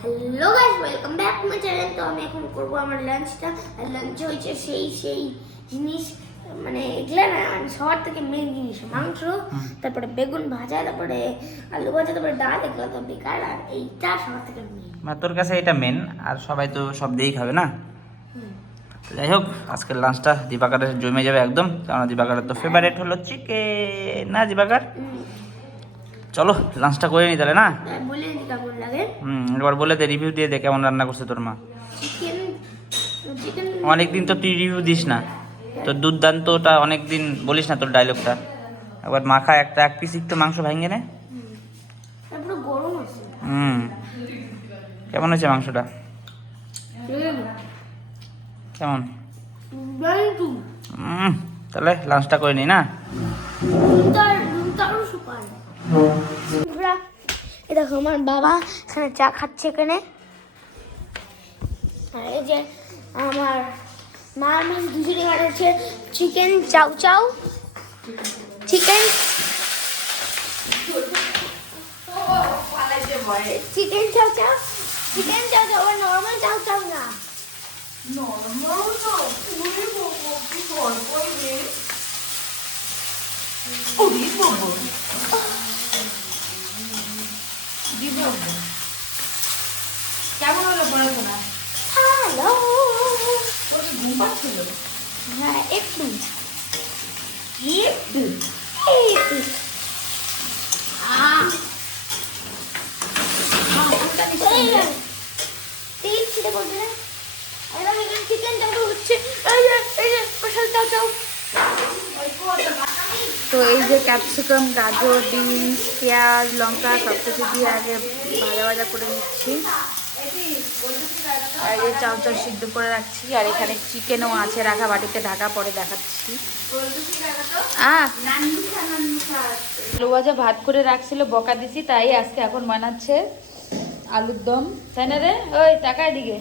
Hello guys, welcome back to my channel. তো আমি এখন করবো আমার লাঞ্চটা। আর লাঞ্চে হয়েছে সেই জিনিস, মানে এগুলা না সবার থেকে মেন জিনিস মাংস, তারপরে বেগুন ভাজা, তারপরে আলু ভাজা, তারপরে ডাল। এগুলো তো বেকার, আর এইটা সবার থেকে মেন। মানে তোর কাছে এটা মেন, আর সবাই তো সব দিয়েই খাবে না। তো যাই হোক, আজকের লাঞ্চটা দিবাকারের জমে যাবে একদম, কারণ দিবাকারের তো ফেভারিট হলো চিকেন না দিবাকার। চলো লাঞ্চটা করে নি তাহলে না। বলে দিই কেমন লাগে। এবার বলে দে, রিভিউ দিয়ে দে কেমন রান্না করছে তোর মা। চিকেন চিকেন অনেকদিন তো তুই রিভিউ দিস না, তোর দুর্দান্তটা অনেকদিন বলিস না তোর ডায়লগটা। একবার মাখা এক পিস একটু মাংস ভাঙে নে। তারপরে গরম আছে। কেমন হয়েছে মাংসটা? কেমন? তাহলে লাঞ্চটা করে নি না। এ দেখো আমার বাবা এখানে চা খাচ্ছে এখানে। আর এই যে আমার মা আমি দুজনে বানাচ্ছে চিকেন চাউ চাউ, চিকেন চিকেন চাউ চাউ, চিকেন চাউ চাউ, নর্মাল চাউ চাউ না। কেমন হলো পড়াশোনা? হ্যালো, তোর কি ঘুম পাচ্ছিল? হ্যাঁ একটু একটু একটু তেল ছিটে করবে না। এবার এখানে চিকেন চাউ হচ্ছে, এই যে স্পেশাল চাউ চাউ। তো এই যে ক্যাপসিকাম, গাজর, বিনস, পেঁয়াজ, লঙ্কা সব কিছু দিয়ে আগে ভাজা ভাজা করে নিচ্ছি। আর এই যে চাউ চাউ সিদ্ধ করে রাখছি, আর এখানে চিকেনও আছে রাখা বাটিতে ঢাকা, পরে দেখাচ্ছি। আলু ভাজা ভাত করে রাখছিল, বকা দিছি, তাই আজকে এখন বানাচ্ছে আলুর দম। তাই না রে? ওই টাকার দিকে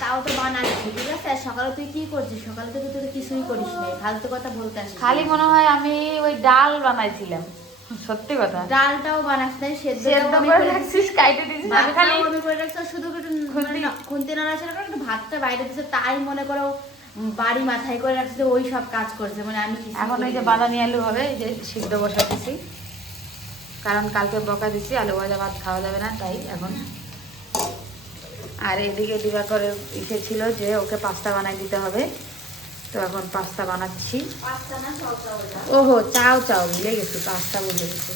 তাও তো বানাচ্ছি, ঠিক আছে। আর সকালে তুই কি করছিস? সকালে থেকে তুই তো কিছুই করিস না, ফালতু কথা বলতে আসিস। খালি মনে হয় আমি ওই ডাল বানাইছিলাম, সত্যি কথা। ডালটাও বানাস নাই, সেদ্ধ সেদ্ধটাও করে রাখছিস, কাইটে দিছিস, আমি খালি আমি করে রাখছি। শুধু একটু খুন্তি নাড়াচাড়া করে একটু ভাতটা বাইরে দিচ্ছে, তাই মনে করো বাড়ি মাথায় করে রাখছে, ওই সব কাজ করছে, মানে আমি কিছু এখন ওই যে বাদামি আলু হবে, এই যে সিদ্ধ বসাতেছি, কারণ কালকে বকা দিছি আলু ভাজা ভাত খাওয়া যাবে না, তাই এখন। আর এদিকে দিবাকরের ইসে ছিল যে ওকে পাস্তা বানাই দিতে হবে, তো এখন পাস্তা বানাচ্ছি। ওহো, চাও চাও ভুলে গেছি, পাস্তা বলে গেছি।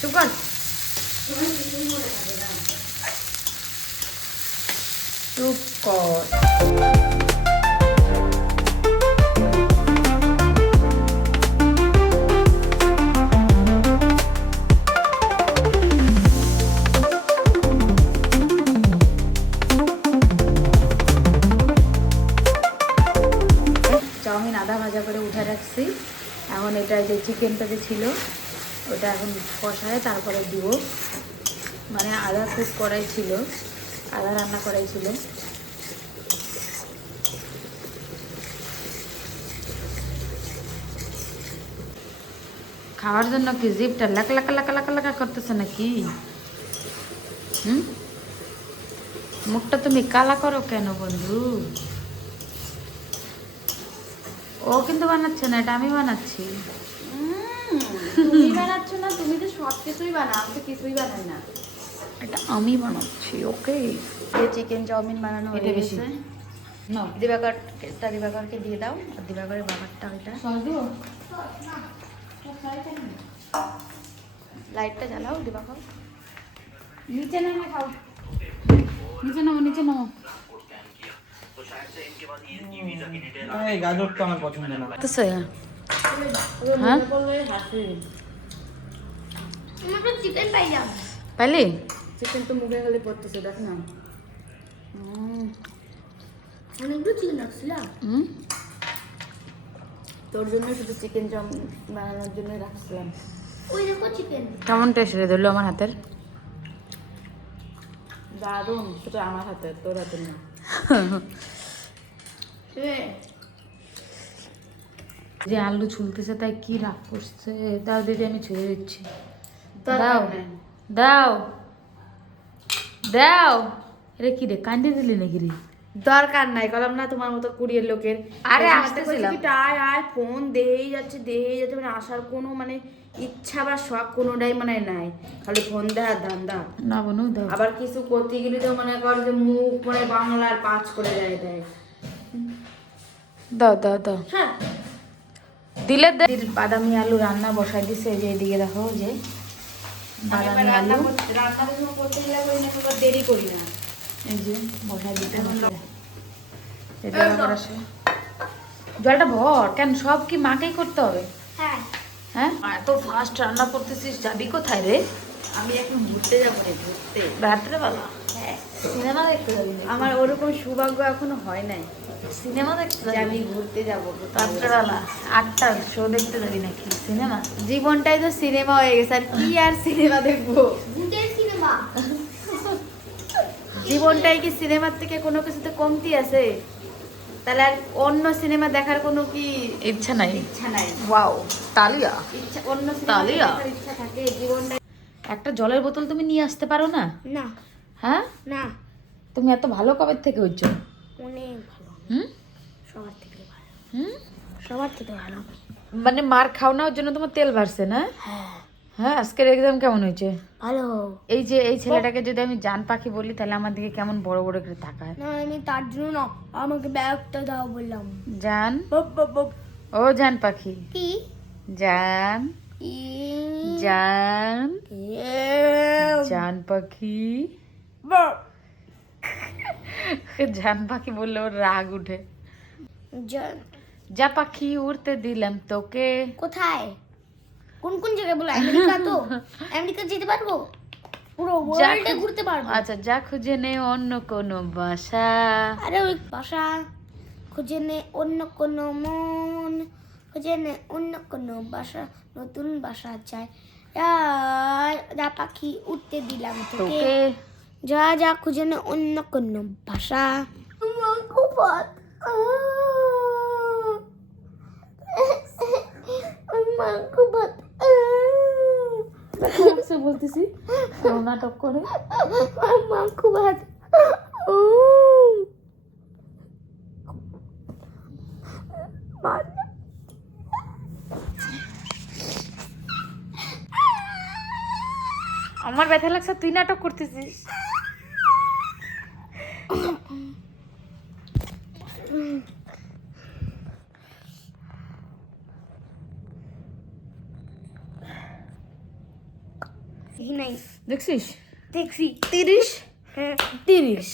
চুপ কর। চুপ কর। চাউমিন আধা ভাজা করে উঠে রাখছি, এখন এটা যে চিকেনটা যে ছিল ওটা এখন কষায় তারপরে দিব। মানে আধা কুক করাই ছিল, আধা রান্না করাই ছিল। খাওয়ার জন্য কি জিভটা লাক লাকা লাকা লাকা লাকা করতেছে নাকি? মুখটা তুমি কালা করো কেন বন্ধু? ও কিন্তু বানাচ্ছে না, এটা আমি বানাচ্ছি। তুমি বানাচ্ছ না, তুমি তো সব কিছুই বানাও, আমি তো কিছুই বানাই না। এটা আমি বানাচ্ছি, ওকে। এই চিকেন চাউমিন বানানো হয়ে এটা বেশি গেছে। না, দিবাকরকে দিয়ে দাও, আর দিবাকরের বাবারটা ওইটা। লাইটটা জ্বালাও দিবাকর। নিচে নামে খাও, নিচে নামো, নিচে নামো। এই গাজর তো আমার পছন্দ না। হ্যাঁ আমরা চিকেন পাইলাম। পাইলি? চিকেন তো মুখে খালি পড়তেছে, দেখ না। অনেকগুলো চিকেন রাখছিলাম। তোর জন্য শুধু চিকেন চাউমিন বানানোর জন্য রাখছিলাম। ওই দেখো চিকেন। কেমন টেস্ট রে ধরলো আমার হাতের? দারুণ, সেটা আমার হাতে, তোর হাতে না। যে আলু ছুলতেছে তাই কি রাগ করছে। দাও দিদি, আমি ছুলে দিচ্ছি। দরকার দাও নাই। দাও দাও। রে কি রে, কান্দে দিলি নাকি রে? দরকার নাই, কলাম না তোমার মতো কুড়িয়ে লোকের। আরে ওই সময় আসতেছিলাম। বলছি কি, আয় আয় ফোন দেই যাচ্ছে মানে আসার কোনো মানে ইচ্ছা বা শখ কোনোটাই মানে নাই, খালি ফোন দেওয়ার ধান্দা। না বোনু দাও। আবার কিছু করতে গেলে তো মনে কর যে মুখ মানে বাংলার পাঁচ করে দেয়। দাও দাও দাও। হ্যাঁ, দিলে দে। বাদামি আলু রান্না বসাই দিছে, এই যে এদিকে দেখো, যে বাদামি আলু রান্নার সময় করতে গেলে করি না, এবার দেরি করি না। এই যে বসাই দিতে হবে। এটা আবার আসে। জলটা ভর কেন, সব কি মাকেই করতে হবে? হ্যাঁ হ্যাঁ, এত ফাস্ট রান্না করতেছিস, যাবি কোথায় রে? আমি এখন ঘুরতে যাবো রে, ঘুরতে। রাত্রেবেলা হ্যাঁ, সিনেমা দেখতে যাবি না? আমার ওরকম সৌভাগ্য এখনো হয় নাই সিনেমা দেখতে যে যাবি? আমি ঘুরতে যাবো। রাত্রেবেলা 8টার শো দেখতে যাবি নাকি সিনেমা? জীবনটাই তো সিনেমা হয়ে গেছে, আর কি আর সিনেমা দেখবো? ভূতের সিনেমা। জীবনটাই কি সিনেমার থেকে কোনো কিছুতে কমতি আছে? তাহলে আর অন্য সিনেমা দেখার কোনো কি ইচ্ছা নাই। ইচ্ছা নাই? ওয়াও, তালিয়া। ইচ্ছা অন্য সিনেমা তালিয়া। দেখার ইচ্ছা থাকে জীবনটা। একটা জলের বোতল তুমি নিয়ে আসতে পারো না? না হ্যাঁ, না, তুমি এত ভালো কবে থেকে হচ্ছ? অনেক ভালো, হুম সবার থেকে ভালো, হুম। সবার থেকে ভালো। মানে মার খাও না, ওর জন্য তোমার তেল বাড়ছে না? হ্যাঁ হ্যাঁ, আজকের এক্সাম কেমন হয়েছে? ভালো। এই যে এই ছেলেটাকে যদি আমি জান পাখি বলি, তাহলে আমার দিকে কেমন বড় বড় করে তাকায়। না আমি তার জন্য না, আমাকে ব্যাগটা দাও বললাম। জান, বপ বপ বপ। ও জান পাখি, কি জান ই জান এম জান পাখি। বপ। জান পাখি বললে ওর রাগ উঠে। জান যা পাখি উড়তে দিলাম তোকে। কোথায়, কোন কোন জায়গায় বলো? আমেরিকা তো, আমেরিকা যেতে পারবো, পুরো ওয়ার্ল্ডে ঘুরতে পারবো। আচ্ছা, যা খুঁজে নে অন্য কোনো বাসা। আরে ওই বাসা খুঁজে নে, অন্য কোনো মন খুঁজে নে, অন্য কোনো বাসা, নতুন বাসা চাই। যা পাখি উঠতে দিলাম তোকে, তোকে যা যা খুঁজে নে অন্য কোনো ভাষা। বলতেছি নাটক করে। মাংকু ভাত। আমার ব্যথা লাগছে, তুই নাটক করতেছিস। নাই দেখছিস? দেখছি 30 হ্যাঁ 30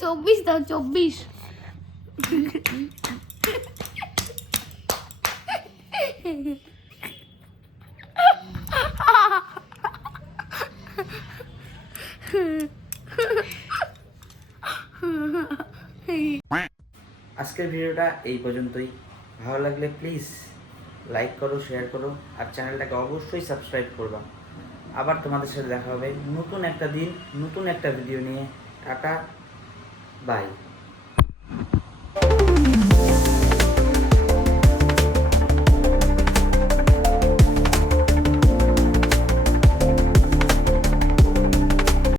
24 দাও 24। আজকের ভিডিওটা এই পর্যন্তই। ভালো লাগলে প্লিজ লাইক করো, শেয়ার করো, আর চ্যানেলটাকে অবশ্যই সাবস্ক্রাইব করবা। আবার তোমাদের সাথে দেখা হবে নতুন একটা দিন, নতুন একটা ভিডিও নিয়ে। Tata, by.